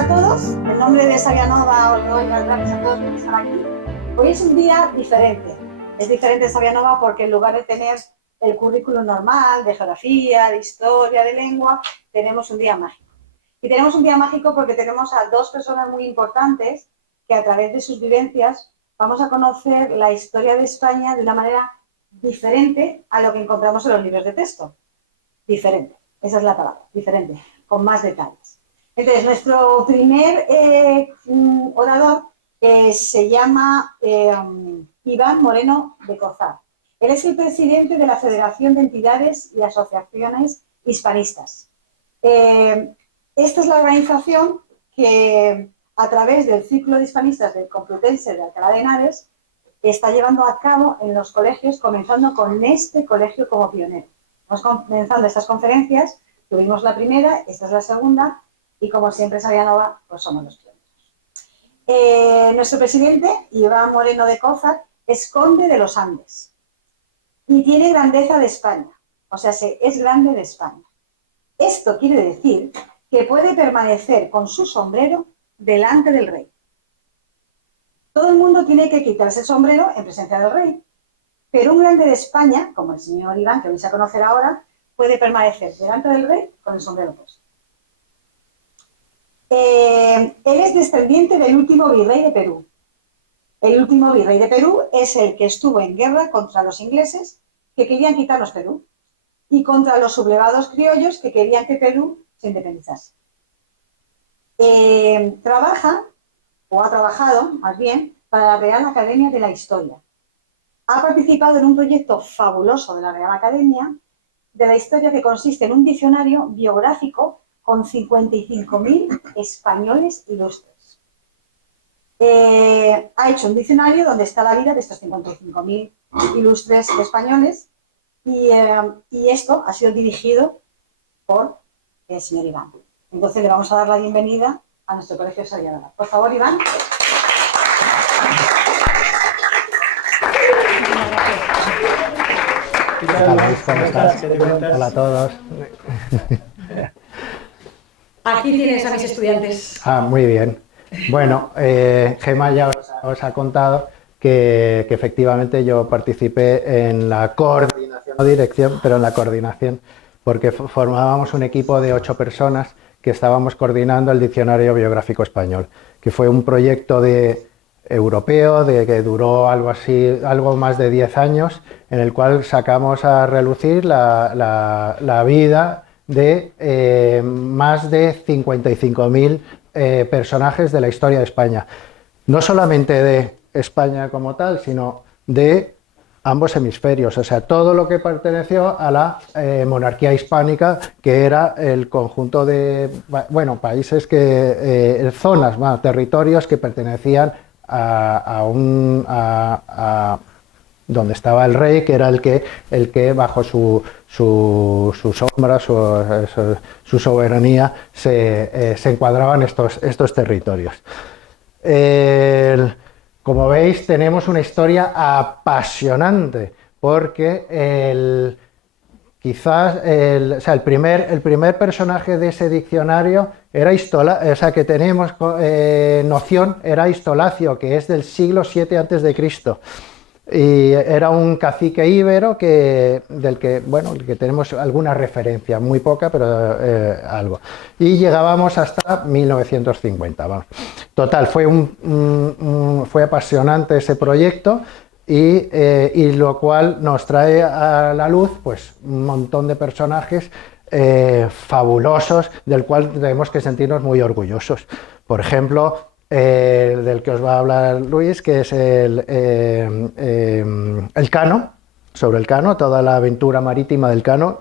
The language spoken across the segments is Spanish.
a todos. En nombre de Savianova os doy las gracias a todos por estar aquí. Hoy es un día diferente. Es diferente en Savianova porque en lugar de tener el currículum normal de geografía, de historia, de lengua, tenemos un día mágico. Y tenemos un día mágico porque tenemos a dos personas muy importantes que a través de sus vivencias vamos a conocer la historia de España de una manera diferente a lo que encontramos en los libros de texto. Diferente, esa es la palabra, diferente, con más detalles. Entonces, nuestro primer orador se llama Iván Moreno de Cozar. Él es el presidente de la Federación de Entidades y Asociaciones Hispanistas. Esta es la organización que, a través del Círculo de Hispanistas del Complutense de Alcalá de Henares, está llevando a cabo en los colegios, comenzando con este colegio como pionero. Hemos comenzado estas conferencias, tuvimos la primera, esta es la segunda, y como siempre Savianova, pues somos los pioneros. Nuestro presidente, Iván Moreno de Cózar, es conde de los Andes y tiene grandeza de España, o sea, es grande de España. Esto quiere decir que puede permanecer con su sombrero delante del rey. Todo el mundo tiene que quitarse el sombrero en presencia del rey, pero un grande de España, como el señor Iván, que vais a conocer ahora, puede permanecer delante del rey con el sombrero puesto. Él es descendiente del último virrey de Perú. El último virrey de Perú es el que estuvo en guerra contra los ingleses que querían quitarnos Perú y contra los sublevados criollos que querían que Perú se independizase. Trabaja, o ha trabajado más bien, para la Real Academia de la Historia. Ha participado en un proyecto fabuloso de la Real Academia de la Historia que consiste en un diccionario biográfico con 55.000 españoles ilustres. Ha hecho un diccionario donde está la vida de estos 55.000 ilustres españoles y esto ha sido dirigido por el señor Iván. Entonces le vamos a dar la bienvenida a nuestro colegio Savianova. Por favor, Iván. ¿Qué tal, Luis? ¿Cómo estás? Hola a todos. Aquí tienes a mis estudiantes. Muy bien. Bueno, Gemma ya os ha contado que efectivamente yo participé en la coordinación, no dirección, pero en la coordinación, porque formábamos un equipo de 8 personas que estábamos coordinando el Diccionario Biográfico Español, que fue un proyecto europeo que duró algo más de 10 años, en el cual sacamos a relucir la vida de más de 55.000 personajes de la historia de España. No solamente de España como tal, sino de ambos hemisferios, o sea, todo lo que perteneció a la monarquía hispánica, que era el conjunto de, bueno, países zonas, territorios que pertenecían a donde estaba el rey, que era el que bajo su sombra, su soberanía, se encuadraban estos territorios. Como veis, tenemos una historia apasionante, porque el primer personaje de ese diccionario era que tenemos noción, era Istolacio, que es del siglo VII a.C. Y era un cacique íbero del que tenemos alguna referencia, muy poca, pero algo. Y llegábamos hasta 1950. Vamos. Total, fue apasionante ese proyecto y lo cual nos trae a la luz pues, un montón de personajes fabulosos del cual tenemos que sentirnos muy orgullosos. Por ejemplo, del que os va a hablar Luis, que es el Cano, sobre el Cano, toda la aventura marítima del Cano,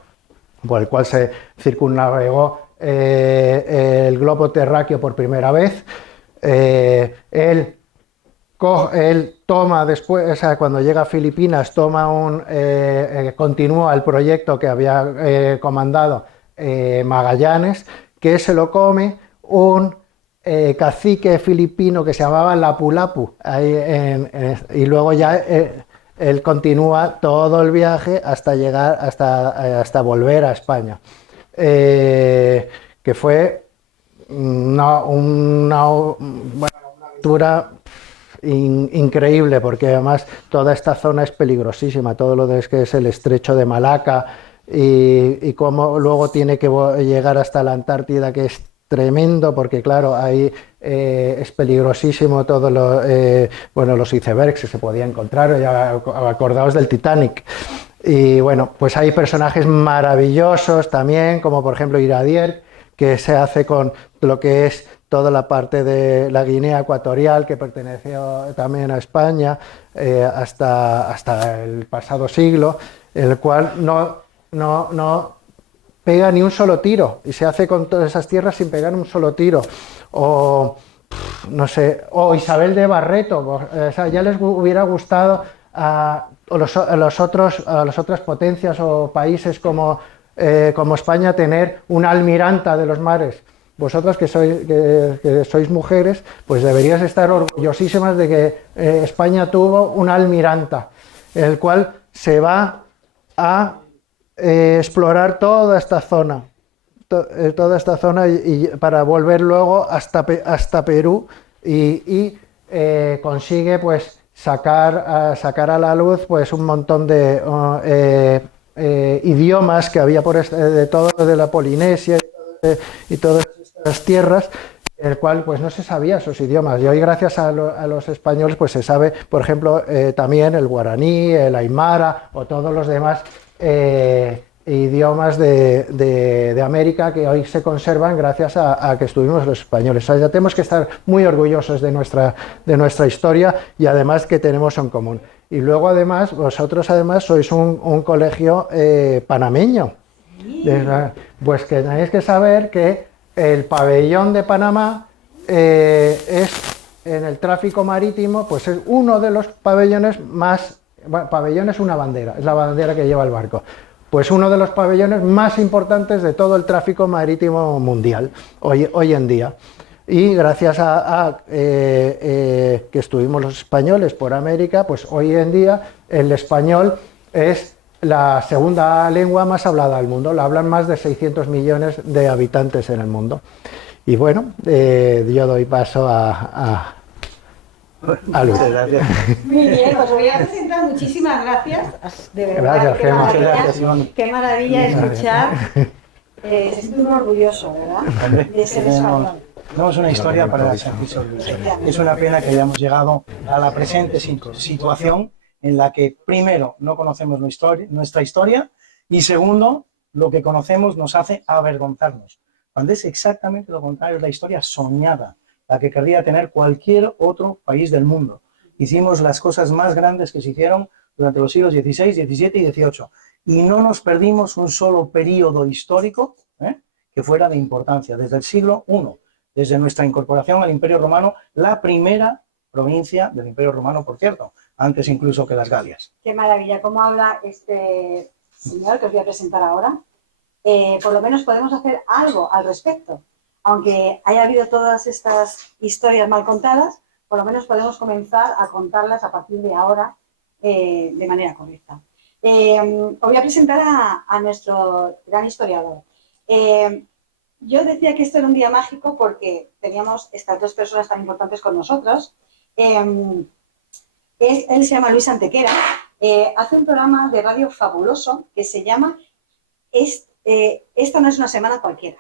por el cual se circunnavegó el globo terráqueo por primera vez. Él toma después, o sea, cuando llega a Filipinas, continúa el proyecto que había comandado Magallanes, que se lo come un cacique filipino que se llamaba Lapu-Lapu, y luego ya él continúa todo el viaje hasta llegar, hasta volver a España, que fue una aventura increíble, porque además toda esta zona es peligrosísima, todo lo que es el estrecho de Malaca y cómo luego tiene que llegar hasta la Antártida, que es tremendo, porque claro, ahí es peligrosísimo todo bueno, los icebergs que se podía encontrar, ya acordaos del Titanic. Y bueno, pues hay personajes maravillosos también, como por ejemplo Iradier, que se hace con lo que es toda la parte de la Guinea Ecuatorial, que perteneció también a España hasta el pasado siglo, el cual no pega ni un solo tiro, y se hace con todas esas tierras sin pegar un solo tiro. O no sé, o Isabel de Barreto, o sea, ya les hubiera gustado a las otras potencias o países como España tener una almiranta de los mares. Vosotras que sois mujeres, pues deberíais estar orgullosísimas de que España tuvo una almiranta, el cual se va a explorar toda esta zona. Y para volver luego hasta Perú y consigue pues sacar a la luz pues un montón de idiomas que había de todo de la Polinesia y todas estas tierras, el cual pues no se sabía esos idiomas, y hoy gracias a los españoles pues se sabe, por ejemplo, también el guaraní, el aymara o todos los demás idiomas de América, que hoy se conservan gracias a que estuvimos los españoles. O sea, ya tenemos que estar muy orgullosos de nuestra historia, y además que tenemos en común. Y luego además, vosotros además sois un colegio panameño. Pues que tenéis que saber que el pabellón de Panamá es, en el tráfico marítimo, pues es uno de los pabellones más... Bueno, pabellón es una bandera, es la bandera que lleva el barco. Pues uno de los pabellones más importantes de todo el tráfico marítimo mundial hoy en día. Y gracias a que estuvimos los españoles por América, pues hoy en día el español es la segunda lengua más hablada del mundo. La hablan más de 600 millones de habitantes en el mundo. Y bueno, yo doy paso a Luz. Muchas gracias. Muy bien, pues voy a presentar. Muchísimas gracias. De verdad, Gracias, qué Gemma. maravilla, Gracias, Iván. qué maravilla escuchar. Estoy muy orgulloso, ¿verdad? De ser español. Tenemos una historia para sentirse orgullosos. Es una pena que hayamos llegado a la presente situación en la que, primero, no conocemos nuestra historia, y segundo, lo que conocemos nos hace avergonzarnos, cuando es exactamente lo contrario, es la historia soñada, la que querría tener cualquier otro país del mundo. Hicimos las cosas más grandes que se hicieron durante los siglos XVI, XVII y XVIII, y no nos perdimos un solo periodo histórico que fuera de importancia. Desde el siglo I, desde nuestra incorporación al Imperio Romano, la primera provincia del Imperio Romano, por cierto, antes incluso que las Galias. Qué maravilla, cómo habla este señor que os voy a presentar ahora. Por lo menos podemos hacer algo al respecto. Aunque haya habido todas estas historias mal contadas, por lo menos podemos comenzar a contarlas a partir de ahora de manera correcta. Os voy a presentar a nuestro gran historiador. Yo decía que esto era un día mágico porque teníamos estas dos personas tan importantes con nosotros. Él se llama Luis Antequera, hace un programa de radio fabuloso que se llama Esta no es una semana cualquiera.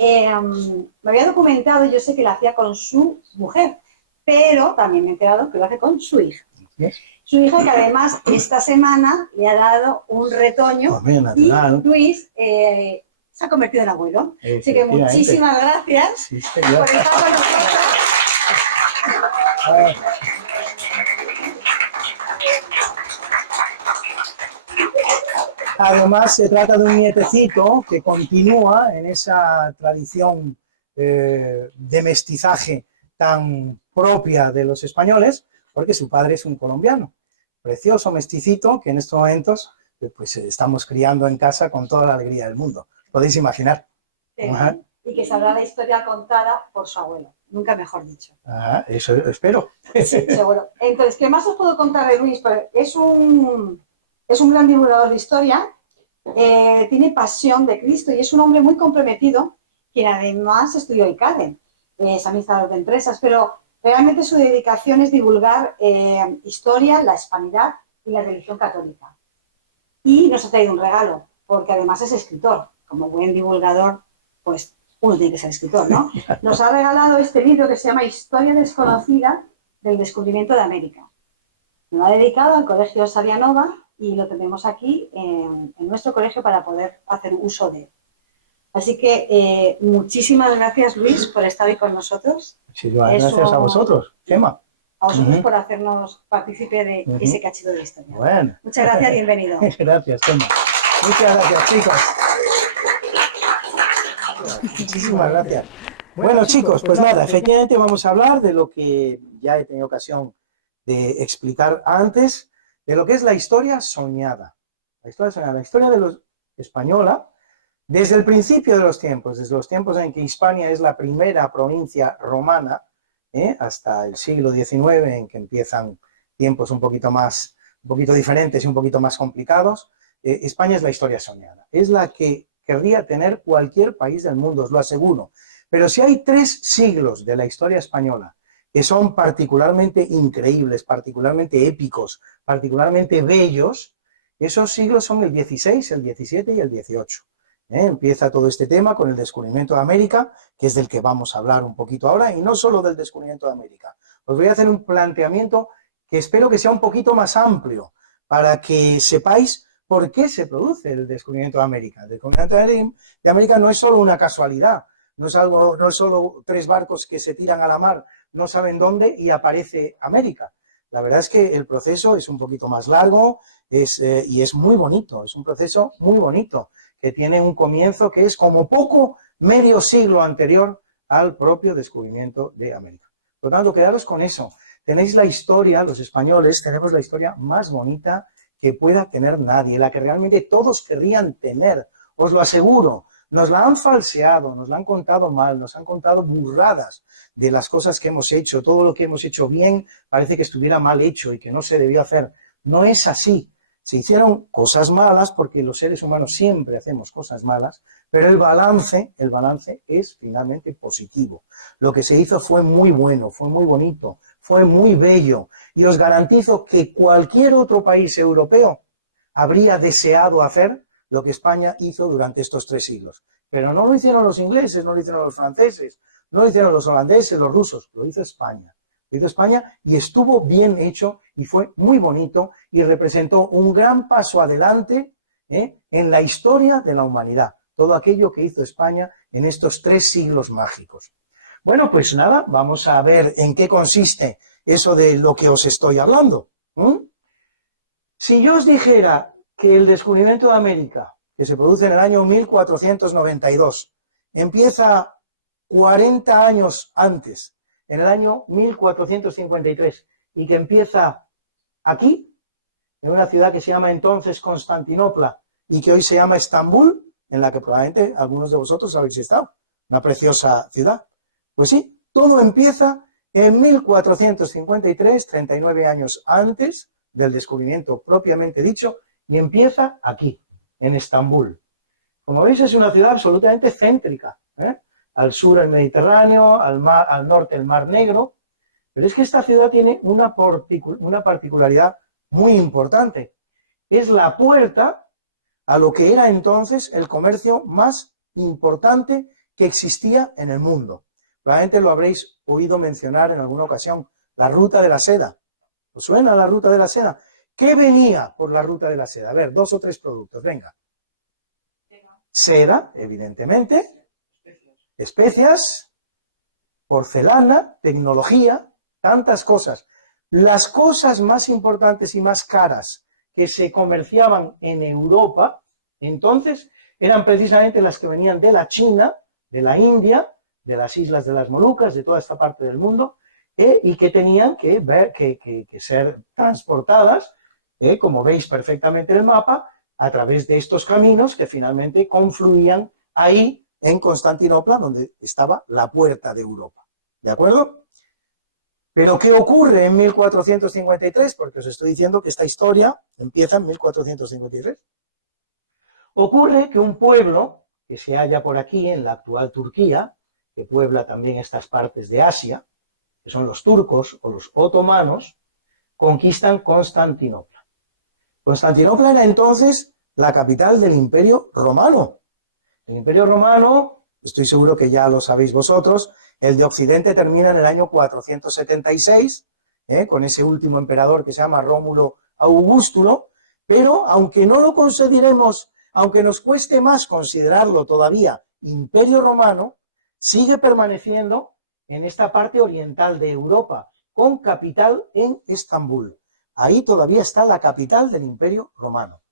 Me había documentado y yo sé que lo hacía con su mujer, pero también me he enterado que lo hace con su hija. ¿Yes? Su hija, que además esta semana le ha dado un retoño, y Luis se ha convertido en abuelo. Así que muchísimas gracias por estar con nosotros. Además, se trata de un nietecito que continúa en esa tradición de mestizaje tan propia de los españoles, porque su padre es un colombiano. Precioso mesticito que en estos momentos pues, estamos criando en casa con toda la alegría del mundo. Podéis imaginar. Y que sabrá la historia contada por su abuelo. Nunca mejor dicho. Eso espero. Sí, seguro. Entonces, ¿qué más os puedo contar de Luis? Pues es un gran divulgador de historia, tiene pasión de Cristo y es un hombre muy comprometido quien además estudió ICADE, es administrador de empresas, pero realmente su dedicación es divulgar historia, la hispanidad y la religión católica. Y nos ha traído un regalo, porque además es escritor. Como buen divulgador, pues uno tiene que ser escritor, ¿no? Nos ha regalado este libro que se llama Historia desconocida del descubrimiento de América. Lo ha dedicado al Colegio Savianova y lo tenemos aquí en nuestro colegio para poder hacer uso de él. Así que muchísimas gracias, Luis, por estar hoy con nosotros. Muchísimas gracias a vosotros, Gemma. A vosotros por hacernos partícipe de ese cachito de la historia. Bueno. Muchas gracias, bienvenido. Gracias, Gemma. Muchas gracias, chicos. Muchísimas gracias. Bueno, chicos, pues nada, efectivamente vamos a hablar de lo que ya he tenido ocasión de explicar antes, de lo que es la historia soñada. La historia soñada, la historia de los española, desde el principio de los tiempos, desde los tiempos en que Hispania es la primera provincia romana, hasta el siglo XIX, en que empiezan tiempos un poquito diferentes y un poquito más complicados, España es la historia soñada. Es la que querría tener cualquier país del mundo, os lo aseguro. Pero si hay 3 siglos de la historia española que son particularmente increíbles, particularmente épicos, particularmente bellos, esos siglos son el XVI, el XVII y el XVIII. Empieza todo este tema con el descubrimiento de América, que es del que vamos a hablar un poquito ahora, y no solo del descubrimiento de América. Os voy a hacer un planteamiento que espero que sea un poquito más amplio, para que sepáis por qué se produce el descubrimiento de América. El descubrimiento de América no es solo una casualidad, no es solo 3 barcos que se tiran a la mar, no saben dónde y aparece América. La verdad es que el proceso es un poquito más largo y es muy bonito, es un proceso muy bonito, que tiene un comienzo que es como poco medio siglo anterior al propio descubrimiento de América. Por lo tanto, quedaros con eso. Tenéis la historia, los españoles tenemos la historia más bonita que pueda tener nadie, la que realmente todos querrían tener, os lo aseguro. Nos la han falseado, nos la han contado mal, nos han contado burradas de las cosas que hemos hecho. Todo lo que hemos hecho bien parece que estuviera mal hecho y que no se debió hacer. No es así. Se hicieron cosas malas porque los seres humanos siempre hacemos cosas malas, pero el balance es finalmente positivo. Lo que se hizo fue muy bueno, fue muy bonito, fue muy bello y os garantizo que cualquier otro país europeo habría deseado hacer lo que España hizo durante estos 3 siglos. Pero no lo hicieron los ingleses, no lo hicieron los franceses, no lo hicieron los holandeses, los rusos, lo hizo España. Lo hizo España y estuvo bien hecho y fue muy bonito y representó un gran paso adelante en la historia de la humanidad. Todo aquello que hizo España en estos 3 siglos mágicos. Bueno, pues nada, vamos a ver en qué consiste eso de lo que os estoy hablando. Si yo os dijera que el descubrimiento de América, que se produce en el año 1492, empieza 40 años antes, en el año 1453, y que empieza aquí, en una ciudad que se llama entonces Constantinopla y que hoy se llama Estambul, en la que probablemente algunos de vosotros habéis estado, una preciosa ciudad. Pues sí, todo empieza en 1453, 39 años antes del descubrimiento propiamente dicho, y empieza aquí, en Estambul. Como veis, es una ciudad absolutamente céntrica. Al sur el Mediterráneo, al norte el Mar Negro. Pero es que esta ciudad tiene una particularidad muy importante. Es la puerta a lo que era entonces el comercio más importante que existía en el mundo. Probablemente lo habréis oído mencionar en alguna ocasión, la ruta de la seda. ¿Os suena la ruta de la seda? ¿Qué venía por la ruta de la seda? A ver, 2 o 3 productos, venga. Seda, evidentemente, especias, porcelana, tecnología, tantas cosas. Las cosas más importantes y más caras que se comerciaban en Europa, entonces, eran precisamente las que venían de la China, de la India, de las islas de las Molucas, de toda esta parte del mundo, y que tenían que ser transportadas, como veis perfectamente en el mapa, a través de estos caminos que finalmente confluían ahí en Constantinopla, donde estaba la puerta de Europa. ¿De acuerdo? Pero ¿qué ocurre en 1453? Porque os estoy diciendo que esta historia empieza en 1453. Ocurre que un pueblo que se halla por aquí en la actual Turquía, que puebla también estas partes de Asia, que son los turcos o los otomanos, conquistan Constantinopla. Constantinopla era entonces la capital del Imperio Romano. El Imperio Romano, estoy seguro que ya lo sabéis vosotros, el de Occidente termina en el año 476, con ese último emperador que se llama Rómulo Augustulo, pero aunque no lo consideremos, aunque nos cueste más considerarlo todavía Imperio Romano, sigue permaneciendo en esta parte oriental de Europa, con capital en Estambul. Ahí todavía está la capital del Imperio Romano.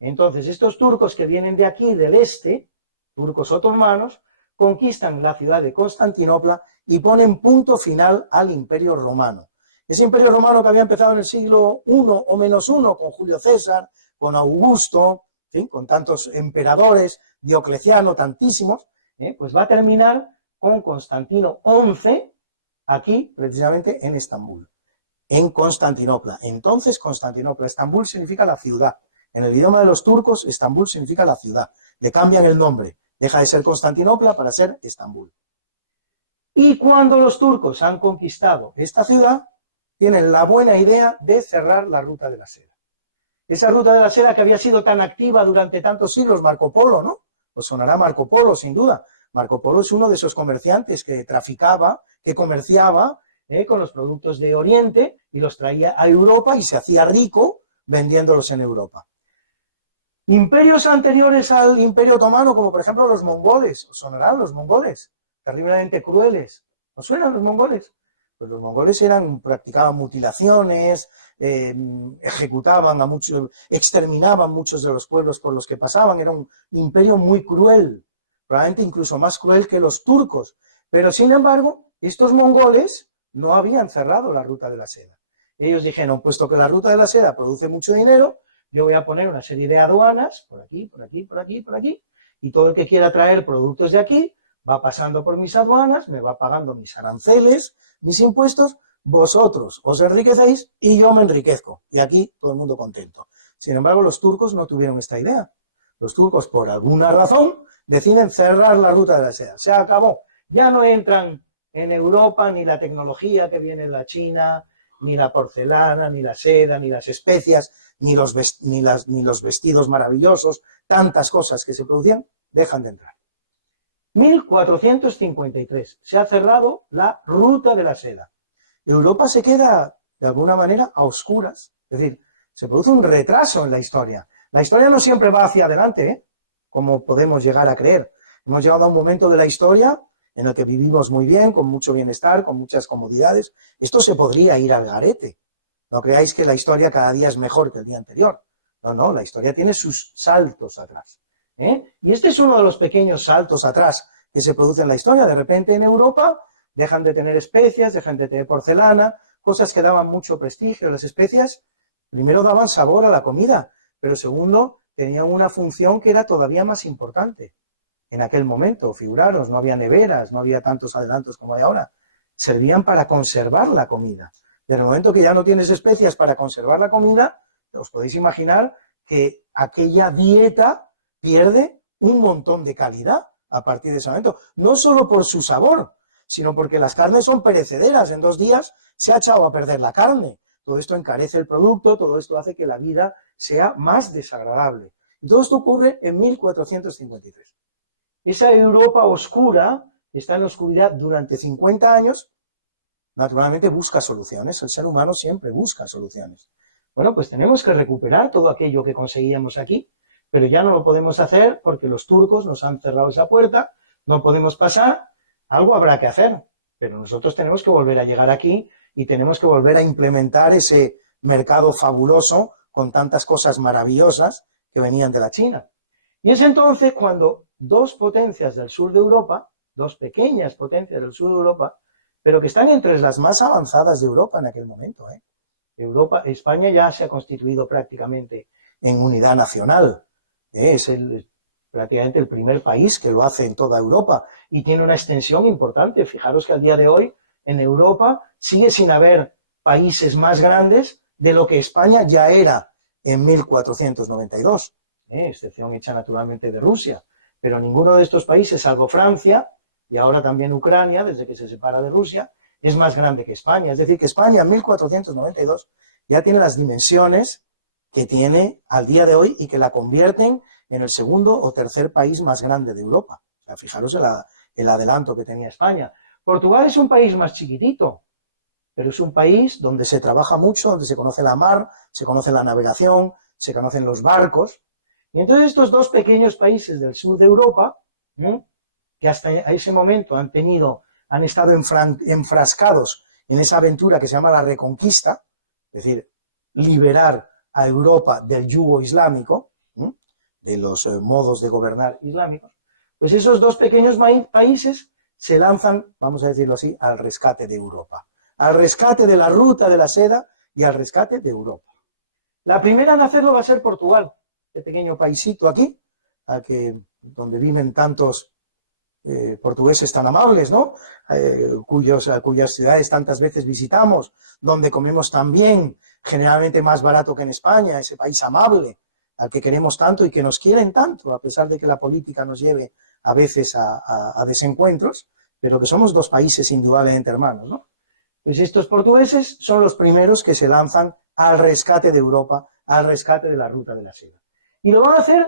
Entonces, estos turcos que vienen de aquí, del este, turcos otomanos, conquistan la ciudad de Constantinopla y ponen punto final al Imperio Romano. Ese Imperio Romano que había empezado en el siglo I o -1 con Julio César, con Augusto, ¿sí?, con tantos emperadores, Diocleciano, tantísimos, pues va a terminar con Constantino XI, aquí precisamente en Estambul, en Constantinopla. Entonces Constantinopla, Estambul significa la ciudad. En el idioma de los turcos, Estambul significa la ciudad. Le cambian el nombre. Deja de ser Constantinopla para ser Estambul. Y cuando los turcos han conquistado esta ciudad, tienen la buena idea de cerrar la ruta de la seda. Esa ruta de la seda que había sido tan activa durante tantos siglos, Marco Polo, ¿no? Os sonará Marco Polo, sin duda. Marco Polo es uno de esos comerciantes que traficaba, que comerciaba con los productos de Oriente y los traía a Europa y se hacía rico vendiéndolos en Europa. Imperios anteriores al Imperio Otomano, como por ejemplo los mongoles, ¿os sonarán los mongoles? Terriblemente crueles. ¿Os suenan los mongoles? Pues los mongoles practicaban mutilaciones, ejecutaban a muchos, exterminaban muchos de los pueblos por los que pasaban. Era un imperio muy cruel, probablemente incluso más cruel que los turcos. Pero sin embargo, estos mongoles no habían cerrado la ruta de la seda. Ellos dijeron, puesto que la ruta de la seda produce mucho dinero, yo voy a poner una serie de aduanas, por aquí, por aquí, por aquí, por aquí, y todo el que quiera traer productos de aquí va pasando por mis aduanas, me va pagando mis aranceles, mis impuestos, vosotros os enriquecéis y yo me enriquezco. Y aquí todo el mundo contento. Sin embargo, los turcos no tuvieron esta idea. Los turcos, por alguna razón, deciden cerrar la ruta de la seda. Se acabó. Ya no entran en Europa ni la tecnología que viene de la China, ni la porcelana, ni la seda, ni las especias, ni los vestidos maravillosos, tantas cosas que se producían, dejan de entrar. 1453, se ha cerrado la ruta de la seda. Europa se queda, de alguna manera, a oscuras, es decir, se produce un retraso en la historia. La historia no siempre va hacia adelante, como podemos llegar a creer. Hemos llegado a un momento de la historia en el que vivimos muy bien, con mucho bienestar, con muchas comodidades. Esto se podría ir al garete. No creáis que la historia cada día es mejor que el día anterior. No, no, la historia tiene sus saltos atrás. Y este es uno de los pequeños saltos atrás que se producen en la historia. De repente en Europa dejan de tener especias, dejan de tener porcelana, cosas que daban mucho prestigio. Las especias, primero, daban sabor a la comida, pero segundo, tenían una función que era todavía más importante. En aquel momento, figuraros, no había neveras, no había tantos adelantos como hay ahora. Servían para conservar la comida. Desde el momento que ya no tienes especias para conservar la comida, os podéis imaginar que aquella dieta pierde un montón de calidad a partir de ese momento. No solo por su sabor, sino porque las carnes son perecederas. En 2 días se ha echado a perder la carne. Todo esto encarece el producto, todo esto hace que la vida sea más desagradable. Y todo esto ocurre en 1453. Esa Europa oscura está en la oscuridad durante 50 años, naturalmente busca soluciones, el ser humano siempre busca soluciones. Bueno, pues tenemos que recuperar todo aquello que conseguíamos aquí, pero ya no lo podemos hacer porque los turcos nos han cerrado esa puerta, no podemos pasar, algo habrá que hacer, pero nosotros tenemos que volver a llegar aquí y tenemos que volver a implementar ese mercado fabuloso con tantas cosas maravillosas que venían de la China. Y es entonces cuando 2 potencias del sur de Europa, 2 pequeñas potencias del sur de Europa, pero que están entre las más avanzadas de Europa en aquel momento. España ya se ha constituido prácticamente en unidad nacional. Es prácticamente el primer país que lo hace en toda Europa y tiene una extensión importante. Fijaros que al día de hoy en Europa sigue sin haber países más grandes de lo que España ya era en 1492. Excepción hecha naturalmente de Rusia. Pero ninguno de estos países, salvo Francia, y ahora también Ucrania, desde que se separa de Rusia, es más grande que España. Es decir, que España en 1492 ya tiene las dimensiones que tiene al día de hoy y que la convierten en el segundo o tercer país más grande de Europa. O sea, fijaros el adelanto que tenía España. Portugal es un país más chiquitito, pero es un país donde se trabaja mucho, donde se conoce la mar, se conoce la navegación, se conocen los barcos. Y entonces estos dos pequeños países del sur de Europa, que hasta ese momento han estado enfrascados en esa aventura que se llama la Reconquista, es decir, liberar a Europa del yugo islámico, de los modos de gobernar islámicos, pues esos dos pequeños países se lanzan, vamos a decirlo así, al rescate de Europa, al rescate de la ruta de la seda y al rescate de Europa. La primera en hacerlo va a ser Portugal, este pequeño paisito aquí, donde viven tantos portugueses tan amables, ¿no? Cuyas ciudades tantas veces visitamos, donde comemos tan bien, generalmente más barato que en España, ese país amable, al que queremos tanto y que nos quieren tanto, a pesar de que la política nos lleve a veces a desencuentros, pero que somos dos países indudablemente hermanos, ¿no? Pues estos portugueses son los primeros que se lanzan al rescate de Europa, al rescate de la ruta de la seda. Y lo van a hacer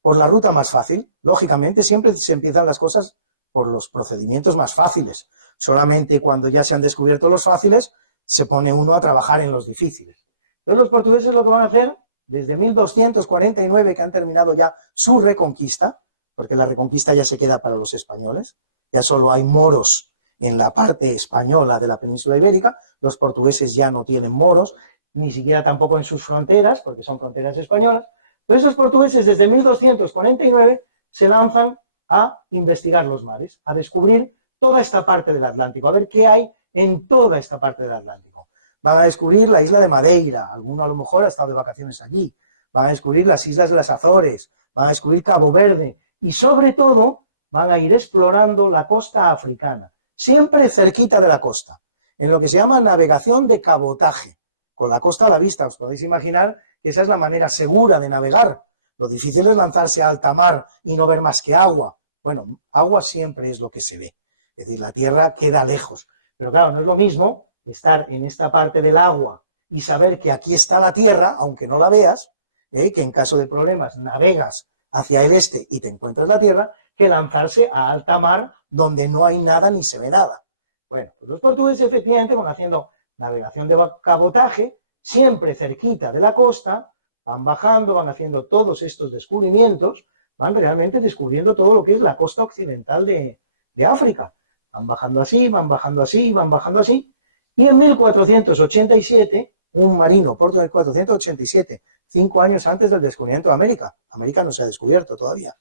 por la ruta más fácil. Lógicamente, siempre se empiezan las cosas por los procedimientos más fáciles. Solamente cuando ya se han descubierto los fáciles, se pone uno a trabajar en los difíciles. Entonces los portugueses lo que van a hacer, desde 1249, que han terminado ya su reconquista, porque la reconquista ya se queda para los españoles, ya solo hay moros en la parte española de la península ibérica, los portugueses ya no tienen moros, ni siquiera tampoco en sus fronteras, porque son fronteras españolas. Pero esos portugueses desde 1249 se lanzan a investigar los mares, a descubrir toda esta parte del Atlántico, a ver qué hay en toda esta parte del Atlántico. Van a descubrir la isla de Madeira, alguno a lo mejor ha estado de vacaciones allí, van a descubrir las islas de las Azores, van a descubrir Cabo Verde y sobre todo van a ir explorando la costa africana, siempre cerquita de la costa, en lo que se llama navegación de cabotaje, con la costa a la vista. Os podéis imaginar que esa es la manera segura de navegar. Lo difícil es lanzarse a alta mar y no ver más que agua. Bueno, agua siempre es lo que se ve, es decir, la tierra queda lejos. Pero claro, no es lo mismo estar en esta parte del agua y saber que aquí está la tierra, aunque no la veas, que en caso de problemas navegas hacia el este y te encuentras la tierra, que lanzarse a alta mar donde no hay nada ni se ve nada. Bueno, pues los portugueses efectivamente van haciendo navegación de cabotaje, siempre cerquita de la costa, van bajando, van haciendo todos estos descubrimientos, van realmente descubriendo todo lo que es la costa occidental de África. Van bajando así, van bajando así, van bajando así, y en 1487, un marino, por 1487, 5 años antes del descubrimiento de América, América no se ha descubierto todavía,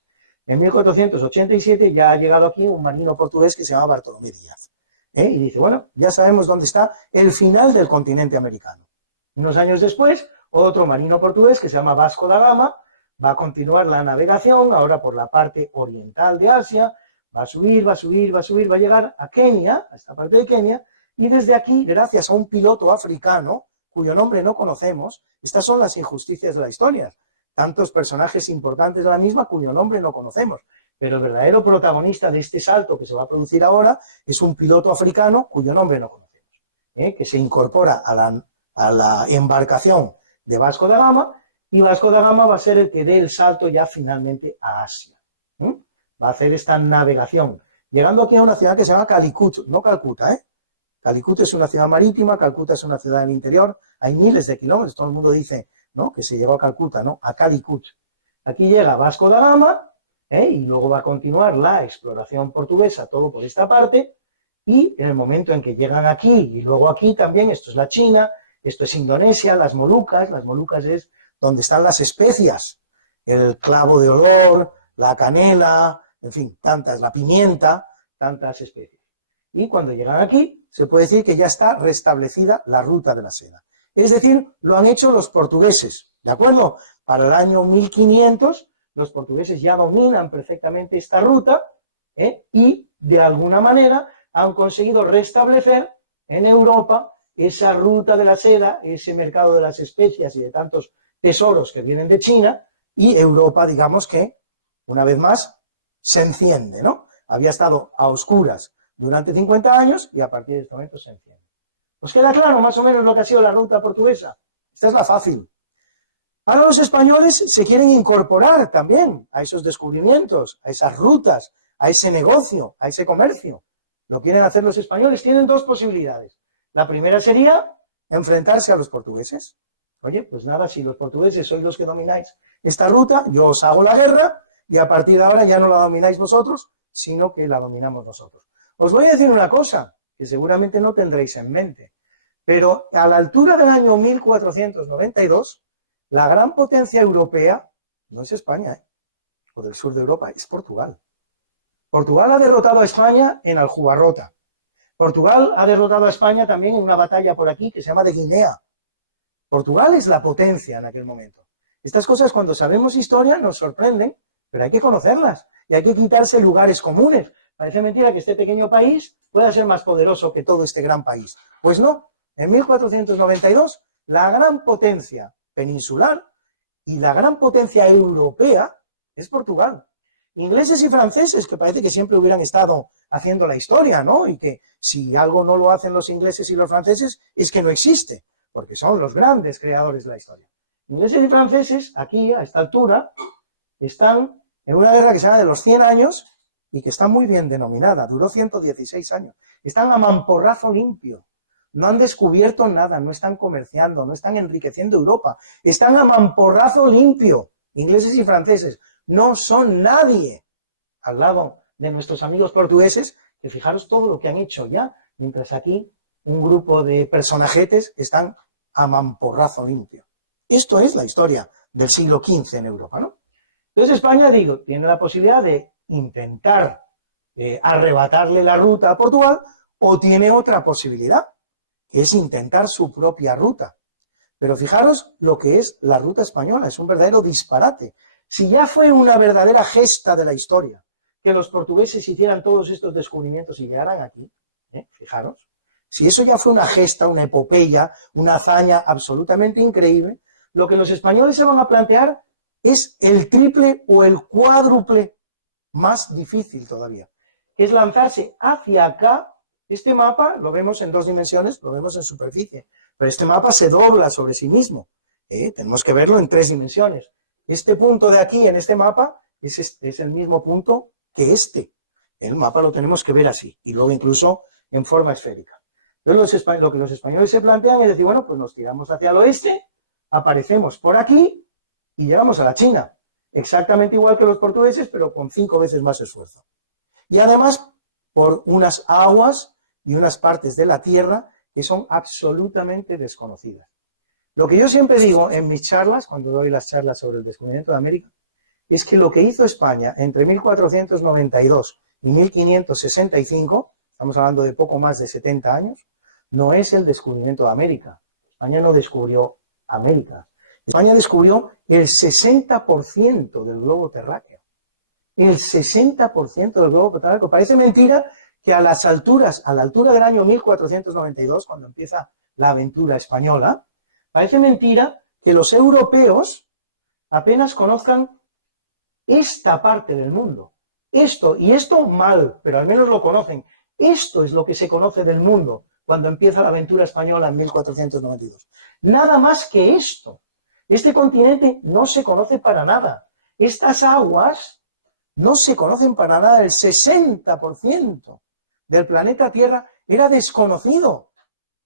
en 1487 ya ha llegado aquí un marino portugués que se llama Bartolomé Díaz, y dice, bueno, ya sabemos dónde está el final del continente americano. Unos años después, otro marino portugués que se llama Vasco da Gama va a continuar la navegación, ahora por la parte oriental de Asia, va a subir, va a subir, va a subir, va a llegar a Kenia, a esta parte de Kenia, y desde aquí, gracias a un piloto africano, cuyo nombre no conocemos, estas son las injusticias de la historia. Tantos personajes importantes de la misma cuyo nombre no conocemos. Pero el verdadero protagonista de este salto que se va a producir ahora es un piloto africano cuyo nombre no conocemos, que se incorpora a la embarcación de Vasco da Gama, y Vasco da Gama va a ser el que dé el salto ya finalmente a Asia. Va a hacer esta navegación, llegando aquí a una ciudad que se llama Calicut, no Calcuta, Calicut es una ciudad marítima, Calcuta es una ciudad del interior, hay miles de kilómetros, todo el mundo dice, ¿no?, que se llegó a Calcuta, ¿no?, a Calicut. Aquí llega Vasco da Gama, y luego va a continuar la exploración portuguesa, todo por esta parte, y en el momento en que llegan aquí, y luego aquí también, esto es la China, esto es Indonesia, las Molucas es donde están las especias, el clavo de olor, la canela, en fin, tantas, la pimienta, tantas especies. Y cuando llegan aquí, se puede decir que ya está restablecida la ruta de la seda. Es decir, lo han hecho los portugueses, ¿de acuerdo? Para el año 1500, los portugueses ya dominan perfectamente esta ruta, y de alguna manera han conseguido restablecer en Europa esa ruta de la seda, ese mercado de las especias y de tantos tesoros que vienen de China, y Europa, digamos que, una vez más, se enciende, ¿no? Había estado a oscuras durante 50 años y a partir de este momento se enciende. ¿Os queda claro más o menos lo que ha sido la ruta portuguesa? Esta es la fácil. Ahora los españoles se quieren incorporar también a esos descubrimientos, a esas rutas, a ese negocio, a ese comercio. Lo quieren hacer los españoles. Tienen dos posibilidades. La primera sería enfrentarse a los portugueses. Oye, pues nada, si los portugueses sois los que domináis esta ruta, yo os hago la guerra y a partir de ahora ya no la domináis vosotros, sino que la dominamos nosotros. Os voy a decir una cosa que seguramente no tendréis en mente, pero a la altura del año 1492, la gran potencia europea no es España, o del sur de Europa, es Portugal. Portugal ha derrotado a España en Aljubarrota. Portugal ha derrotado a España también en una batalla por aquí que se llama de Guinea. Portugal es la potencia en aquel momento. Estas cosas, cuando sabemos historia, nos sorprenden, pero hay que conocerlas y hay que quitarse lugares comunes. Parece mentira que este pequeño país pueda ser más poderoso que todo este gran país. Pues no. En 1492, la gran potencia peninsular y la gran potencia europea es Portugal. Ingleses y franceses, que parece que siempre hubieran estado haciendo la historia, ¿no? Y que si algo no lo hacen los ingleses y los franceses, es que no existe, porque son los grandes creadores de la historia. Ingleses y franceses, aquí, a esta altura, están en una guerra que se llama de los 100 años y que está muy bien denominada, duró 116 años. Están a mamporrazo limpio. No han descubierto nada, no están comerciando, no están enriqueciendo Europa. Están a mamporrazo limpio, ingleses y franceses. No son nadie al lado de nuestros amigos portugueses, que fijaros todo lo que han hecho ya, mientras aquí un grupo de personajetes están a mamporrazo limpio. Esto es la historia del siglo XV en Europa, ¿no? Entonces España, digo, tiene la posibilidad de intentar arrebatarle la ruta a Portugal, o tiene otra posibilidad, que es intentar su propia ruta. Pero fijaros lo que es la ruta española, es un verdadero disparate. Si ya fue una verdadera gesta de la historia que los portugueses hicieran todos estos descubrimientos y llegaran aquí, fijaros, si eso ya fue una gesta, una epopeya, una hazaña absolutamente increíble, lo que los españoles se van a plantear es el triple o el cuádruple más difícil todavía, que es lanzarse hacia acá. Este mapa lo vemos en dos dimensiones, lo vemos en superficie, pero este mapa se dobla sobre sí mismo. Tenemos que verlo en tres dimensiones. Este punto de aquí en este mapa es el mismo punto que este. El mapa lo tenemos que ver así, y luego incluso en forma esférica. Entonces lo que los españoles se plantean es decir, bueno, pues nos tiramos hacia el oeste, aparecemos por aquí y llegamos a la China. Exactamente igual que los portugueses, pero con 5 veces más esfuerzo. Y además por unas aguas y unas partes de la Tierra que son absolutamente desconocidas. Lo que yo siempre digo en mis charlas, cuando doy las charlas sobre el descubrimiento de América, es que lo que hizo España entre 1492 y 1565, estamos hablando de poco más de 70 años, no es el descubrimiento de América. España no descubrió América. España descubrió el 60% del globo terráqueo. El 60% del globo terráqueo. Parece mentira que a la altura del año 1492, cuando empieza la aventura española, parece mentira que los europeos apenas conozcan esta parte del mundo. Esto mal, pero al menos lo conocen. Esto es lo que se conoce del mundo cuando empieza la aventura española en 1492. Nada más que esto. Este continente no se conoce para nada. Estas aguas no se conocen para nada. El 60% del planeta Tierra era desconocido.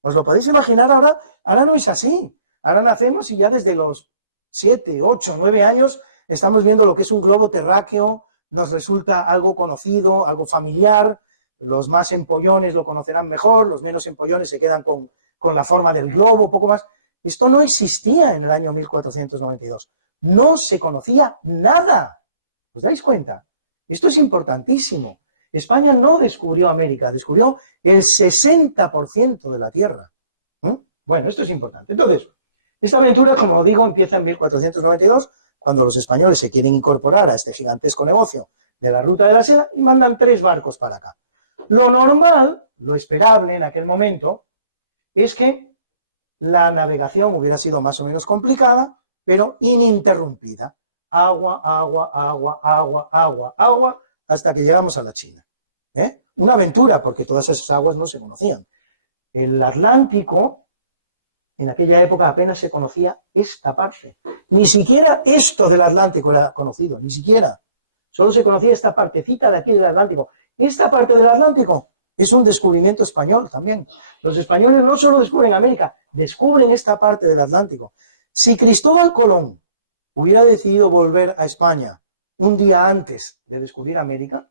¿Os lo podéis imaginar ahora? Ahora no es así. Ahora nacemos y ya desde los 7, 8, 9 años estamos viendo lo que es un globo terráqueo, nos resulta algo conocido, algo familiar. Los más empollones lo conocerán mejor, los menos empollones se quedan con la forma del globo, poco más. Esto no existía en el año 1492. No se conocía nada. ¿Os dais cuenta? Esto es importantísimo. España no descubrió América, descubrió el 60% de la Tierra. Bueno, esto es importante. Entonces, esta aventura, como digo, empieza en 1492, cuando los españoles se quieren incorporar a este gigantesco negocio de la Ruta de la Seda y mandan 3 barcos para acá. Lo normal, lo esperable en aquel momento, es que la navegación hubiera sido más o menos complicada, pero ininterrumpida. Agua, agua, agua, agua, agua, agua, hasta que llegamos a la China. Una aventura, porque todas esas aguas no se conocían. El Atlántico, en aquella época apenas se conocía esta parte. Ni siquiera esto del Atlántico era conocido, ni siquiera. Solo se conocía esta partecita de aquí del Atlántico. Esta parte del Atlántico es un descubrimiento español también. Los españoles no solo descubren América, descubren esta parte del Atlántico. Si Cristóbal Colón hubiera decidido volver a España un día antes de descubrir América,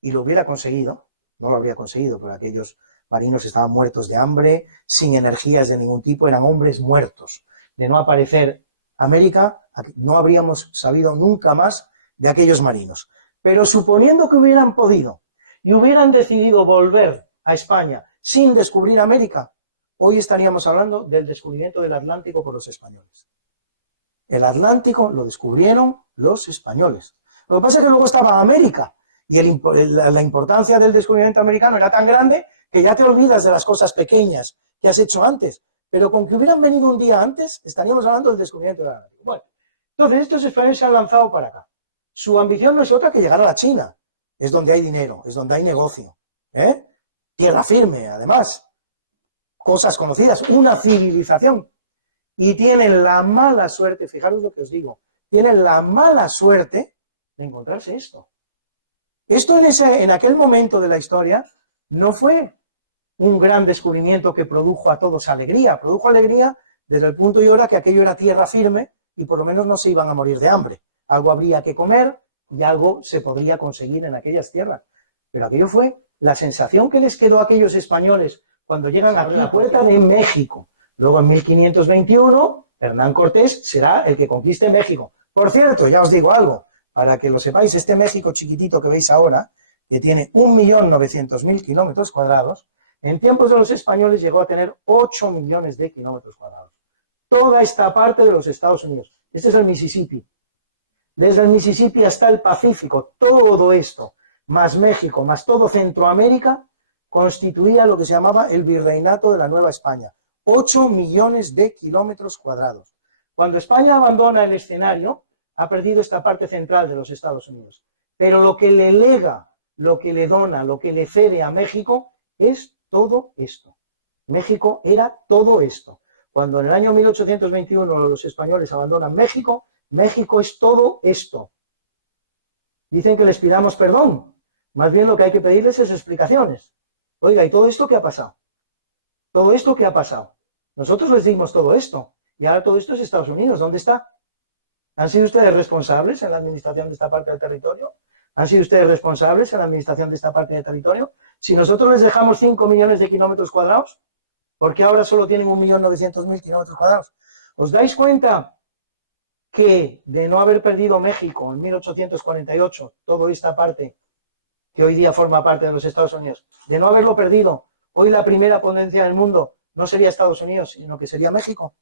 y lo hubiera conseguido, no lo habría conseguido, porque aquellos marinos estaban muertos de hambre, sin energías de ningún tipo, eran hombres muertos. De no aparecer América, no habríamos sabido nunca más de aquellos marinos. Pero suponiendo que hubieran podido y hubieran decidido volver a España sin descubrir América, hoy estaríamos hablando del descubrimiento del Atlántico por los españoles. El Atlántico lo descubrieron los españoles. Lo que pasa es que luego estaba América, y la importancia del descubrimiento americano era tan grande que ya te olvidas de las cosas pequeñas que has hecho antes. Pero con que hubieran venido un día antes, estaríamos hablando del descubrimiento del Atlántico. Bueno, entonces estos españoles se han lanzado para acá. Su ambición no es otra que llegar a la China. Es donde hay dinero, es donde hay negocio. Tierra firme, además. Cosas conocidas, una civilización. Y tienen la mala suerte, fijaros lo que os digo, tienen la mala suerte de encontrarse esto. Esto en aquel momento de la historia no fue un gran descubrimiento que produjo a todos alegría. Produjo alegría desde el punto y hora que aquello era tierra firme y por lo menos no se iban a morir de hambre. Algo habría que comer y algo se podría conseguir en aquellas tierras. Pero aquello fue la sensación que les quedó a aquellos españoles cuando llegan aquí a la puerta de México. Luego en 1521, Hernán Cortés será el que conquiste México. Por cierto, ya os digo algo, para que lo sepáis, este México chiquitito que veis ahora, que tiene 1.900.000 kilómetros cuadrados, en tiempos de los españoles llegó a tener 8 millones de kilómetros cuadrados. Toda esta parte de los Estados Unidos. Este es el Mississippi. Desde el Mississippi hasta el Pacífico, todo esto, más México, más todo Centroamérica, constituía lo que se llamaba el Virreinato de la Nueva España. 8 millones de kilómetros cuadrados. Cuando España abandona el escenario, ha perdido esta parte central de los Estados Unidos. Pero lo que le lega, lo que le dona, lo que le cede a México es todo esto. México era todo esto. Cuando en el año 1821 los españoles abandonan México, México es todo esto. Dicen que les pidamos perdón. Más bien lo que hay que pedirles es explicaciones. Oiga, ¿y todo esto qué ha pasado? Todo esto qué ha pasado. Nosotros les dimos todo esto. Y ahora todo esto es Estados Unidos. ¿Dónde está? ¿Han sido ustedes responsables en la administración de esta parte del territorio? ¿Han sido ustedes responsables en la administración de esta parte del territorio? Si nosotros les dejamos 5 millones de kilómetros cuadrados, ¿por qué ahora solo tienen 1.900.000 kilómetros cuadrados? ¿Os dais cuenta que de no haber perdido México en 1848, toda esta parte que hoy día forma parte de los Estados Unidos, de no haberlo perdido, hoy la primera potencia del mundo no sería Estados Unidos, sino que sería México?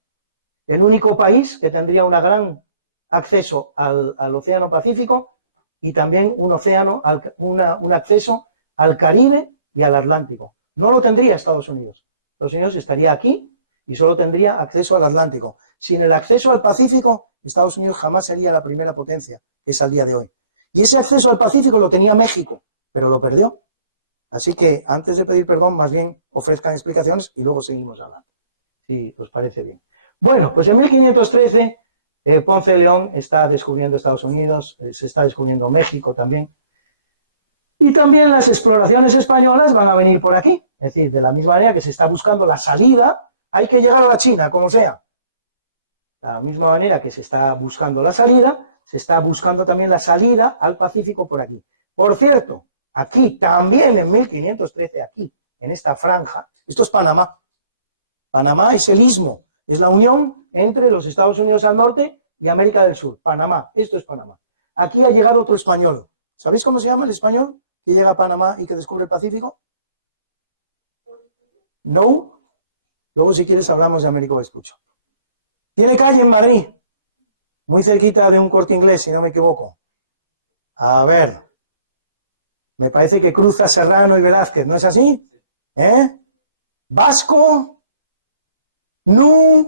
El único país que tendría un gran acceso al Océano Pacífico y también un acceso al Caribe y al Atlántico. No lo tendría Estados Unidos. Estados Unidos estaría aquí y solo tendría acceso al Atlántico. Sin el acceso al Pacífico, Estados Unidos jamás sería la primera potencia que es al día de hoy. Y ese acceso al Pacífico lo tenía México, pero lo perdió. Así que antes de pedir perdón, más bien ofrezcan explicaciones y luego seguimos hablando, si os parece bien. Bueno, pues en 1513 Ponce de León está descubriendo Estados Unidos, se está descubriendo México también. Y también las exploraciones españolas van a venir por aquí. Es decir, de la misma manera que se está buscando la salida, hay que llegar a la China, como sea. De la misma manera que se está buscando la salida, se está buscando también la salida al Pacífico por aquí. Por cierto, aquí también en 1513, aquí, en esta franja, esto es Panamá. Panamá es el istmo, es la unión entre los Estados Unidos al norte y América del Sur. Panamá, esto es Panamá. Aquí ha llegado otro español. ¿Sabéis cómo se llama el español que llega a Panamá y que descubre el Pacífico? No. Luego, si quieres, hablamos de Américo Vespucio. Tiene calle en Madrid, muy cerquita de un Corte Inglés, si no me equivoco. A ver, me parece que cruza Serrano y Velázquez, ¿no es así? Vasco, Núñez,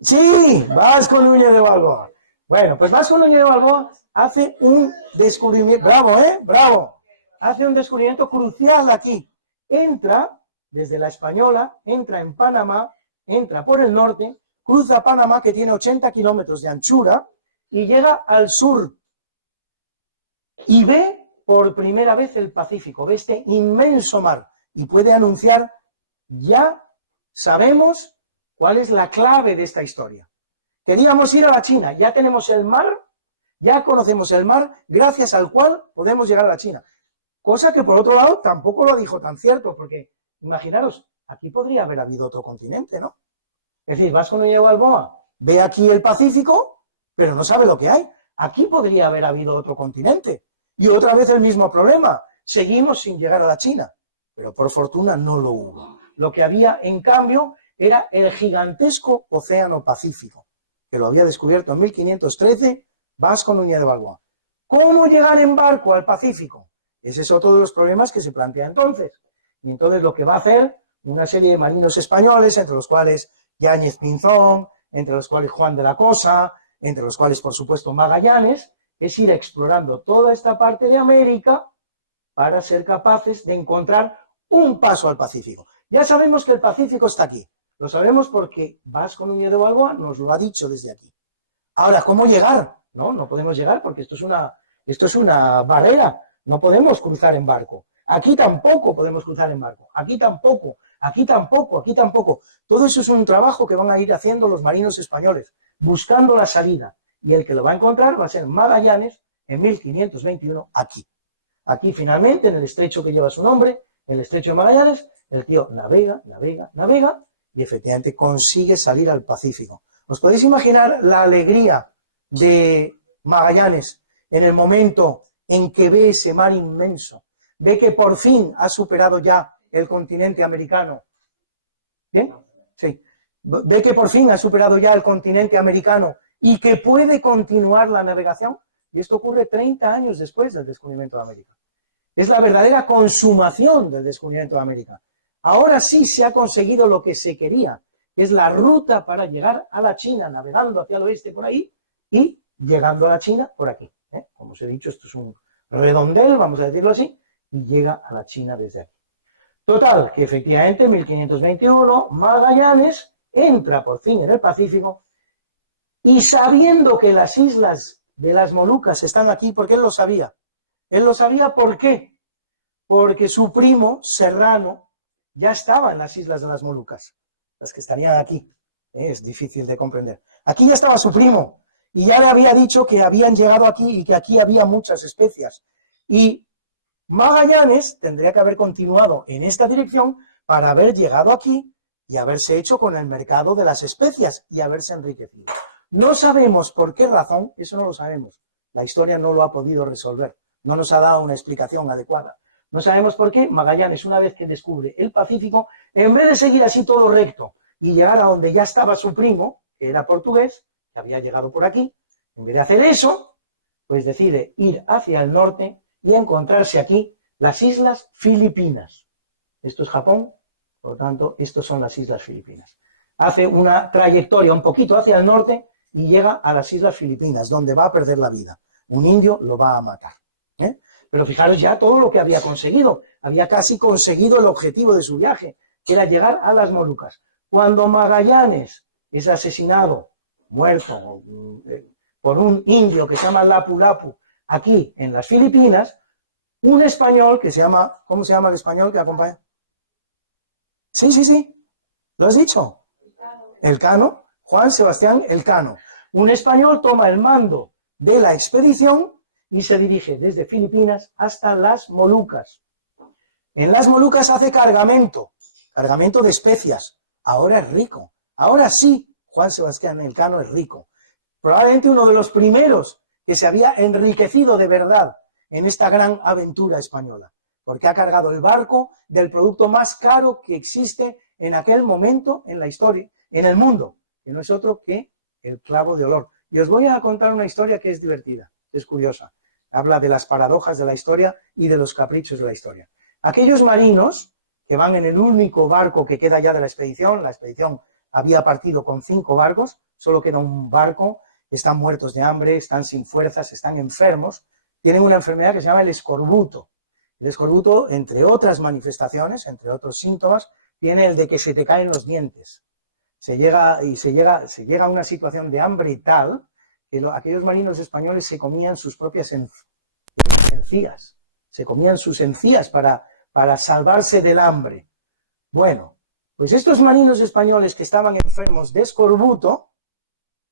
sí, Vasco Núñez de Balboa. Bueno, pues Vasco Núñez de Balboa hace un descubrimiento, bravo, bravo, hace un descubrimiento crucial aquí. Entra desde la Española, entra en Panamá, entra por el norte, cruza Panamá, que tiene 80 kilómetros de anchura, y llega al sur. Y ve por primera vez el Pacífico, ve este inmenso mar, y puede anunciar, ya sabemos cuál es la clave de esta historia. Queríamos ir a la China, ya tenemos el mar, ya conocemos el mar, gracias al cual podemos llegar a la China. Cosa que, por otro lado, tampoco lo dijo tan cierto, porque, imaginaros, aquí podría haber habido otro continente, ¿no? Es decir, Vasco Núñez de Balboa ve aquí el Pacífico, pero no sabe lo que hay. Aquí podría haber habido otro continente. Y otra vez el mismo problema. Seguimos sin llegar a la China, pero por fortuna no lo hubo. Lo que había, en cambio, era el gigantesco Océano Pacífico, que lo había descubierto en 1513 Vasco Núñez de Balboa. ¿Cómo llegar en barco al Pacífico? Ese es otro de los problemas que se plantea entonces. Y entonces lo que va a hacer una serie de marinos españoles, entre los cuales Yáñez Pinzón, entre los cuales Juan de la Cosa, entre los cuales, por supuesto, Magallanes, es ir explorando toda esta parte de América para ser capaces de encontrar un paso al Pacífico. Ya sabemos que el Pacífico está aquí. Lo sabemos porque Vasco Núñez de Balboa nos lo ha dicho desde aquí. Ahora, ¿cómo llegar? No podemos llegar porque esto es una barrera. No podemos cruzar en barco. Aquí tampoco podemos cruzar en barco. Aquí tampoco, aquí tampoco, aquí tampoco. Todo eso es un trabajo que van a ir haciendo los marinos españoles, buscando la salida. Y el que lo va a encontrar va a ser Magallanes en 1521 aquí. Aquí finalmente, en el estrecho que lleva su nombre, el estrecho de Magallanes, el tío navega, navega, navega y efectivamente consigue salir al Pacífico. ¿Os podéis imaginar la alegría de Magallanes en el momento en que ve ese mar inmenso? Ve que por fin ha superado ya el continente americano. ¿Bien? Sí. Ve que por fin ha superado ya el continente americano y que puede continuar la navegación. Y esto ocurre 30 años después del descubrimiento de América. Es la verdadera consumación del descubrimiento de América. Ahora sí se ha conseguido lo que se quería, que es la ruta para llegar a la China, navegando hacia el oeste por ahí y llegando a la China por aquí. Como os he dicho, esto es un redondel, vamos a decirlo así, y llega a la China desde aquí. Total, que efectivamente en 1521 Magallanes entra por fin en el Pacífico y sabiendo que las islas de las Molucas están aquí, porque él lo sabía. Él lo sabía ¿por qué? Porque su primo Serrano ya estaba en las islas de las Molucas, las que estarían aquí. Es difícil de comprender. Aquí ya estaba su primo y ya le había dicho que habían llegado aquí y que aquí había muchas especias. Y Magallanes tendría que haber continuado en esta dirección para haber llegado aquí y haberse hecho con el mercado de las especias y haberse enriquecido. No sabemos por qué razón, eso no lo sabemos. La historia no lo ha podido resolver, no nos ha dado una explicación adecuada. No sabemos por qué Magallanes, una vez que descubre el Pacífico, en vez de seguir así todo recto y llegar a donde ya estaba su primo, que era portugués, que había llegado por aquí, en vez de hacer eso, pues decide ir hacia el norte y encontrarse aquí las Islas Filipinas. Esto es Japón, por lo tanto, estas son las Islas Filipinas. Hace una trayectoria un poquito hacia el norte y llega a las Islas Filipinas, donde va a perder la vida. Un indio lo va a matar. Pero fijaros ya todo lo que había conseguido. Había casi conseguido el objetivo de su viaje, que era llegar a las Molucas. Cuando Magallanes es asesinado, muerto, por un indio que se llama Lapu Lapu, aquí en las Filipinas, un español que se llama, ¿cómo se llama el español que acompaña? Sí, ¿lo has dicho? Elcano, Juan Sebastián Elcano. Un español toma el mando de la expedición y se dirige desde Filipinas hasta las Molucas. En las Molucas hace cargamento de especias. Ahora es rico. Ahora sí, Juan Sebastián Elcano es rico. Probablemente uno de los primeros que se había enriquecido de verdad en esta gran aventura española, porque ha cargado el barco del producto más caro que existe en aquel momento en la historia, en el mundo, que no es otro que el clavo de olor. Y os voy a contar una historia que es divertida, es curiosa. Habla de las paradojas de la historia y de los caprichos de la historia. Aquellos marinos que van en el único barco que queda ya de la expedición había partido con 5 barcos, solo queda un barco están muertos de hambre, están sin fuerzas, están enfermos, tienen una enfermedad que se llama el escorbuto. El escorbuto, entre otras manifestaciones, entre otros síntomas, tiene el de que se te caen los dientes. Se llega a una situación de hambre tal que aquellos marinos españoles se comían sus propias encías, se comían sus encías para salvarse del hambre. Bueno, pues estos marinos españoles que estaban enfermos de escorbuto,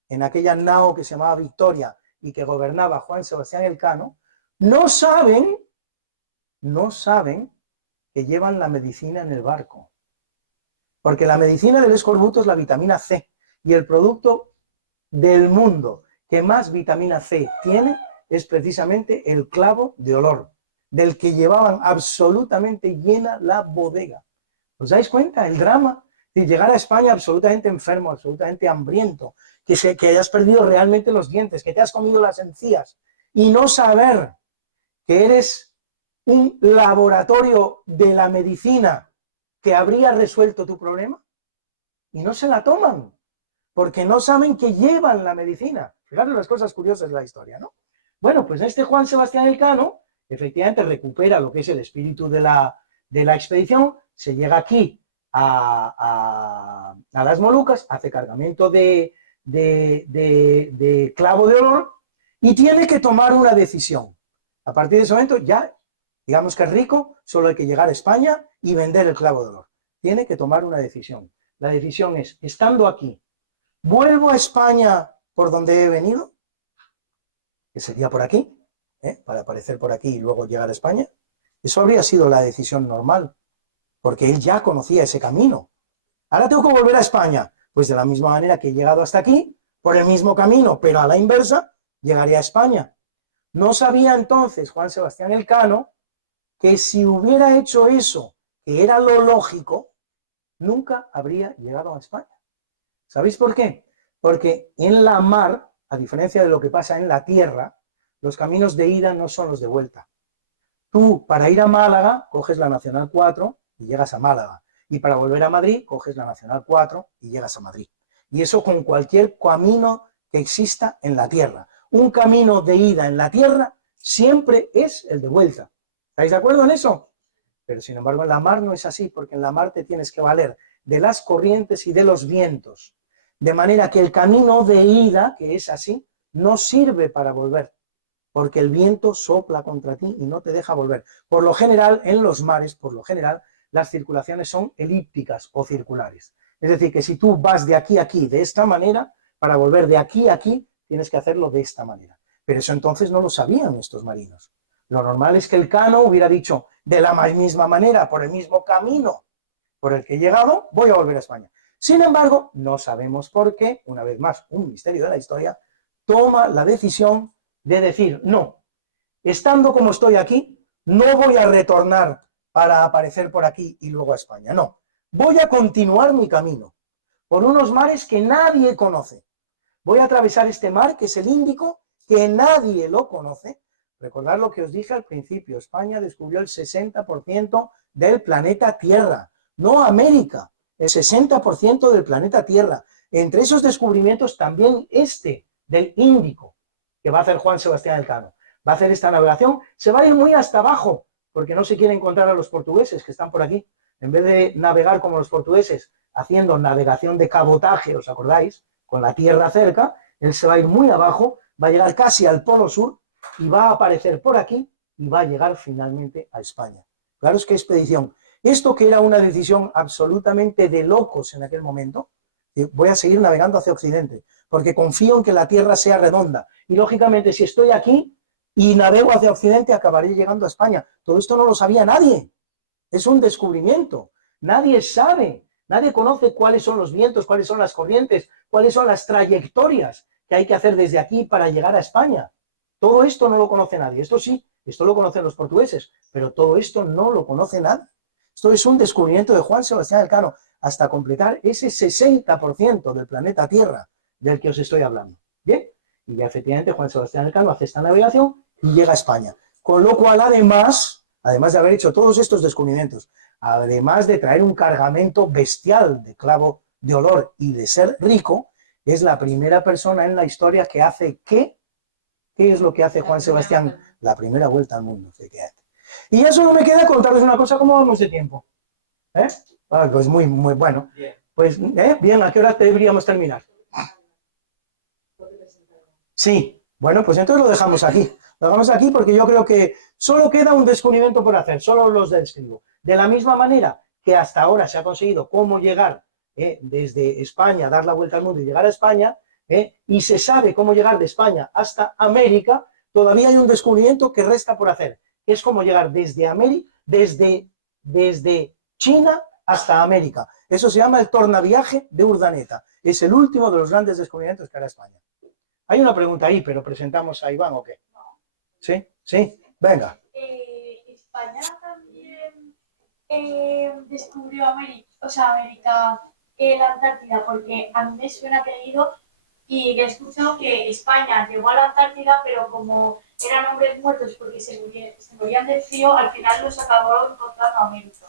en aquella nao que se llamaba Victoria y que gobernaba Juan Sebastián Elcano, no saben que llevan la medicina en el barco. Porque la medicina del escorbuto es la vitamina C, y el producto del mundo que más vitamina C tiene es precisamente el clavo de olor, del que llevaban absolutamente llena la bodega. ¿Os dais cuenta? El drama de llegar a España absolutamente enfermo, absolutamente hambriento, que hayas perdido realmente los dientes, que te has comido las encías, y no saber que eres un laboratorio de la medicina que habría resuelto tu problema, y no se la toman, porque no saben que llevan la medicina. Fijaros las cosas curiosas de la historia, ¿no? Bueno, pues este Juan Sebastián Elcano efectivamente recupera lo que es el espíritu de la expedición, se llega aquí a las Molucas, hace cargamento de clavo de olor y tiene que tomar una decisión. A partir de ese momento ya, digamos que es rico, solo hay que llegar a España y vender el clavo de olor. Tiene que tomar una decisión. La decisión es, estando aquí, ¿vuelvo a España por donde he venido? Que sería por aquí, para aparecer por aquí y luego llegar a España. Eso habría sido la decisión normal, porque él ya conocía ese camino. Ahora tengo que volver a España. Pues de la misma manera que he llegado hasta aquí, por el mismo camino, pero a la inversa, llegaría a España. No sabía entonces Juan Sebastián Elcano que si hubiera hecho eso, que era lo lógico, nunca habría llegado a España. ¿Sabéis por qué? Porque en la mar, a diferencia de lo que pasa en la tierra, los caminos de ida no son los de vuelta. Tú, para ir a Málaga, coges la Nacional 4 y llegas a Málaga. Y para volver a Madrid, coges la Nacional 4 y llegas a Madrid. Y eso con cualquier camino que exista en la tierra. Un camino de ida en la tierra siempre es el de vuelta. ¿Estáis de acuerdo en eso? Pero sin embargo en la mar no es así, porque en la mar te tienes que valer de las corrientes y de los vientos. De manera que el camino de ida, que es así, no sirve para volver, porque el viento sopla contra ti y no te deja volver. Por lo general, en los mares, las circulaciones son elípticas o circulares. Es decir, que si tú vas de aquí a aquí de esta manera, para volver de aquí a aquí, tienes que hacerlo de esta manera. Pero eso entonces no lo sabían estos marinos. Lo normal es que Elcano hubiera dicho, de la misma manera, por el mismo camino por el que he llegado, voy a volver a España. Sin embargo, no sabemos por qué, una vez más, un misterio de la historia, toma la decisión de decir, no, estando como estoy aquí, no voy a retornar para aparecer por aquí y luego a España, no. Voy a continuar mi camino por unos mares que nadie conoce. Voy a atravesar este mar, que es el Índico, que nadie lo conoce. Recordad lo que os dije al principio, España descubrió el 60% del planeta Tierra, no América, el 60% del planeta Tierra. Entre esos descubrimientos también este del Índico, que va a hacer Juan Sebastián Elcano. Va a hacer esta navegación, se va a ir muy hasta abajo, porque no se quiere encontrar a los portugueses que están por aquí. En vez de navegar como los portugueses, haciendo navegación de cabotaje, ¿os acordáis? Con la tierra cerca, él se va a ir muy abajo, va a llegar casi al Polo Sur y va a aparecer por aquí y va a llegar finalmente a España. Claro, es que expedición. Esto que era una decisión absolutamente de locos en aquel momento, voy a seguir navegando hacia Occidente, porque confío en que la Tierra sea redonda. Y lógicamente, si estoy aquí y navego hacia Occidente, acabaré llegando a España. Todo esto no lo sabía nadie. Es un descubrimiento. Nadie sabe, nadie conoce cuáles son los vientos, cuáles son las corrientes, cuáles son las trayectorias que hay que hacer desde aquí para llegar a España. Todo esto no lo conoce nadie. Esto sí, esto lo conocen los portugueses, pero todo esto no lo conoce nadie. Esto es un descubrimiento de Juan Sebastián Elcano hasta completar ese 60% del planeta Tierra del que os estoy hablando. ¿Bien? Y ya efectivamente Juan Sebastián Elcano hace esta navegación y llega a España. Con lo cual, además de haber hecho todos estos descubrimientos, además de traer un cargamento bestial de clavo de olor y de ser rico, Es la primera persona en la historia que hace ¿qué? ¿Qué es lo que hace Juan Sebastián? La primera vuelta al mundo, efectivamente. Y ya solo me queda contarles una cosa, ¿cómo vamos de tiempo? Pues muy bueno. Pues, bien, ¿a qué hora deberíamos terminar? Sí, bueno, pues entonces lo dejamos aquí. Lo dejamos aquí porque yo creo que solo queda un descubrimiento por hacer, solo los describo. De la misma manera que hasta ahora se ha conseguido cómo llegar desde España, dar la vuelta al mundo y llegar a España, y se sabe cómo llegar de España hasta América, todavía hay un descubrimiento que resta por hacer, que es cómo llegar desde América, desde China hasta América. Eso se llama el tornaviaje de Urdaneta. Es el último de los grandes descubrimientos que hará España. Hay una pregunta ahí, pero presentamos a Iván, ¿o qué? ¿Sí? ¿Sí? Venga. España también descubrió América, la Antártida, porque a mí me suena que he leído y he escuchado que España llegó a la Antártida, pero como eran hombres muertos porque se morían de frío, al final los acabó encontrando América.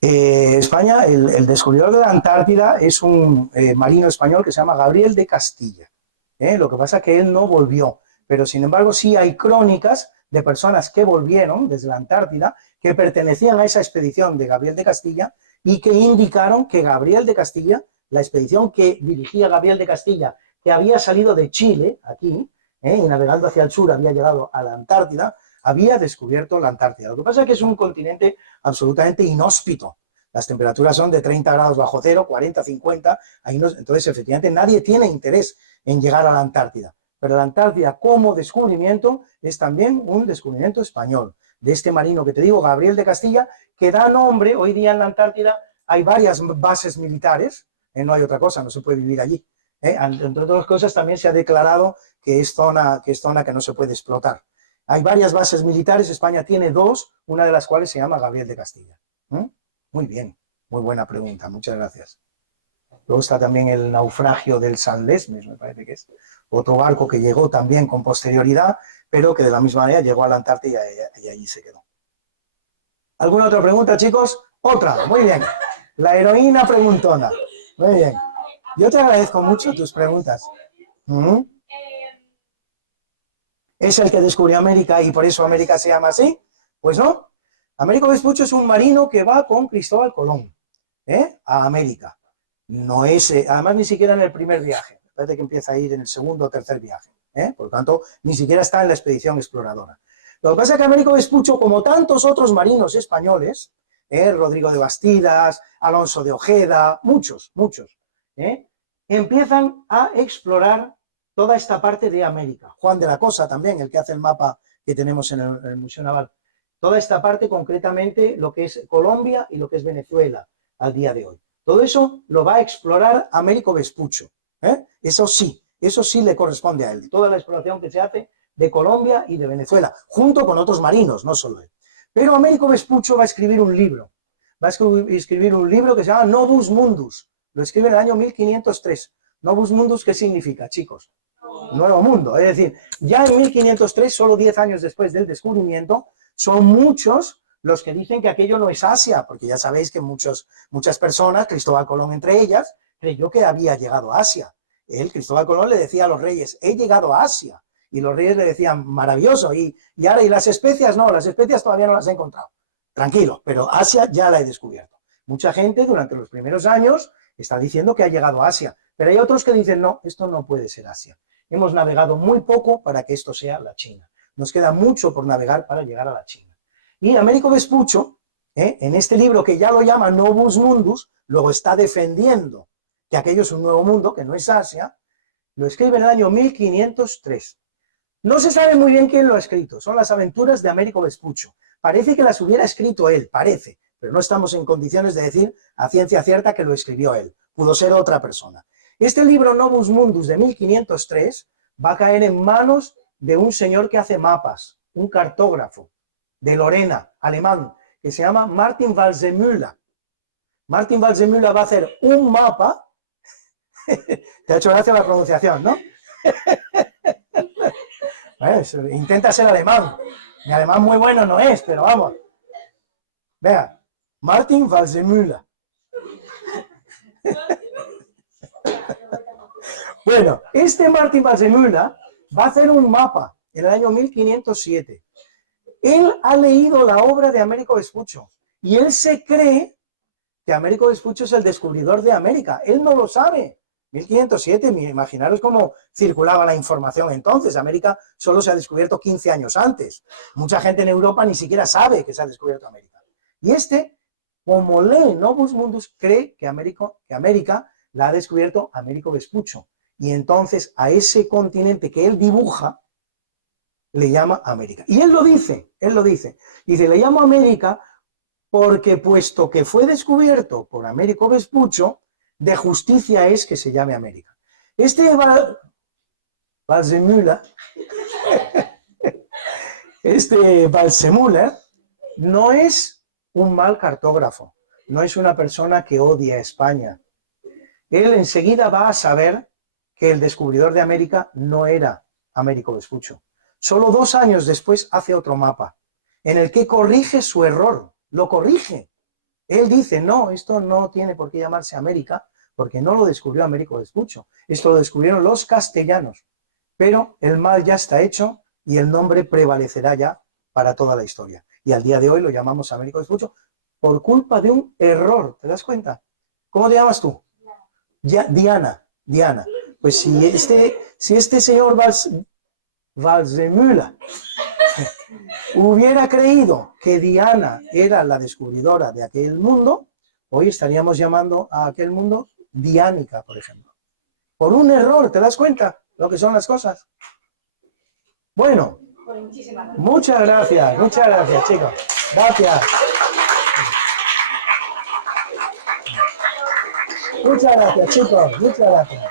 España, el descubridor de la Antártida es un marino español que se llama Gabriel de Castilla. Lo que pasa es que él no volvió, pero sin embargo sí hay crónicas de personas que volvieron desde la Antártida, que pertenecían a esa expedición de Gabriel de Castilla y que indicaron que Gabriel de Castilla, la expedición que dirigía Gabriel de Castilla, que había salido de Chile, aquí, y navegando hacia el sur había llegado a la Antártida, había descubierto la Antártida. Lo que pasa es que es un continente absolutamente inhóspito. Las temperaturas son de 30 grados bajo cero, 40, 50, entonces efectivamente nadie tiene interés en llegar a la Antártida. Pero la Antártida como descubrimiento es también un descubrimiento español, de este marino que te digo, Gabriel de Castilla, que da nombre, hoy día en la Antártida hay varias bases militares, no hay otra cosa, no se puede vivir allí. Entre otras cosas también se ha declarado que es zona que no se puede explotar. Hay varias bases militares, España tiene 2, una de las cuales se llama Gabriel de Castilla. Muy bien, muy buena pregunta, muchas gracias. Luego está también el naufragio del San Lesmes, me parece que es otro barco que llegó también con posterioridad, pero que de la misma manera llegó a la Antártida y allí se quedó. ¿Alguna otra pregunta, chicos? Otra, muy bien. La heroína preguntona. Muy bien. Yo te agradezco mucho tus preguntas. ¿Es el que descubrió América y por eso América se llama así? Pues no. Américo Vespuccio es un marino que va con Cristóbal Colón a América. No es, además ni siquiera en el primer viaje. Parece que empieza a ir en el segundo o tercer viaje. Por lo tanto, ni siquiera está en la expedición exploradora. Lo que pasa es que Américo Vespuccio, como tantos otros marinos españoles, Rodrigo de Bastidas, Alonso de Ojeda, muchos, empiezan a explorar toda esta parte de América. Juan de la Cosa también, el que hace el mapa que tenemos en el Museo Naval. Toda esta parte, concretamente, lo que es Colombia y lo que es Venezuela al día de hoy. Todo eso lo va a explorar Américo Vespuccio. Eso sí le corresponde a él. Toda la exploración que se hace de Colombia y de Venezuela, junto con otros marinos, no solo él. Pero Américo Vespuccio va a escribir un libro. Va a escribir un libro que se llama Novus Mundus. Lo escribe en el año 1503. Novus Mundus, ¿qué significa, chicos? Nuevo mundo. Es decir, ya en 1503, solo 10 años después del descubrimiento, son muchos los que dicen que aquello no es Asia, porque ya sabéis que muchas personas, Cristóbal Colón entre ellas, creyó que había llegado a Asia. Cristóbal Colón le decía a los reyes, he llegado a Asia. Y los reyes le decían, maravilloso. Y ahora, ¿y las especias? No, las especias todavía no las he encontrado. Tranquilo, pero Asia ya la he descubierto. Mucha gente durante los primeros años está diciendo que ha llegado a Asia, pero hay otros que dicen, no, esto no puede ser Asia. Hemos navegado muy poco para que esto sea la China. Nos queda mucho por navegar para llegar a la China. Y Américo Vespuccio, en este libro que ya lo llama Novus Mundus, luego está defendiendo que aquello es un nuevo mundo, que no es Asia, lo escribe en el año 1503. No se sabe muy bien quién lo ha escrito, son las aventuras de Américo Vespuccio. Parece que las hubiera escrito él, parece, pero no estamos en condiciones de decir a ciencia cierta que lo escribió él. Pudo ser otra persona. Este libro Novus Mundus de 1503 va a caer en manos de un señor que hace mapas, un cartógrafo de Lorena, alemán, que se llama Martin Waldseemüller. Martin Waldseemüller va a hacer un mapa. Te ha hecho gracia la pronunciación, ¿no? Intenta ser alemán. Mi alemán muy bueno no es, pero vamos. Vea, Martin Waldseemüller. Bueno, este Martin Waldseemüller va a hacer un mapa en el año 1507. Él ha leído la obra de Américo Vespuccio y él se cree que Américo Vespuccio es el descubridor de América. Él no lo sabe. 1507, imaginaros cómo circulaba la información entonces. América solo se ha descubierto 15 años antes. Mucha gente en Europa ni siquiera sabe que se ha descubierto América. Y este, como lee Novus Mundus, cree que América la ha descubierto Américo Vespuccio. Y entonces a ese continente que él dibuja le llama América. Y él lo dice. Dice, le llamo América porque puesto que fue descubierto por Américo Vespuccio, de justicia es que se llame América. Este Waldseemüller, no es un mal cartógrafo, no es una persona que odia a España. Él enseguida va a saber que el descubridor de América no era Américo Vespuccio. Solo 2 años después hace otro mapa, en el que corrige su error, lo corrige. Él dice, no, esto no tiene por qué llamarse América, porque no lo descubrió Américo Vespuccio, esto lo descubrieron los castellanos. Pero el mal ya está hecho y el nombre prevalecerá ya para toda la historia. Y al día de hoy lo llamamos Américo Vespuccio por culpa de un error, ¿te das cuenta? ¿Cómo te llamas tú? Diana. Pues si este señor Waldseemüller hubiera creído que Diana era la descubridora de aquel mundo, hoy estaríamos llamando a aquel mundo Diánica, por ejemplo. Por un error, ¿te das cuenta lo que son las cosas? Bueno, muchas gracias, chicos. Gracias. Muchas gracias, chicos, muchas gracias.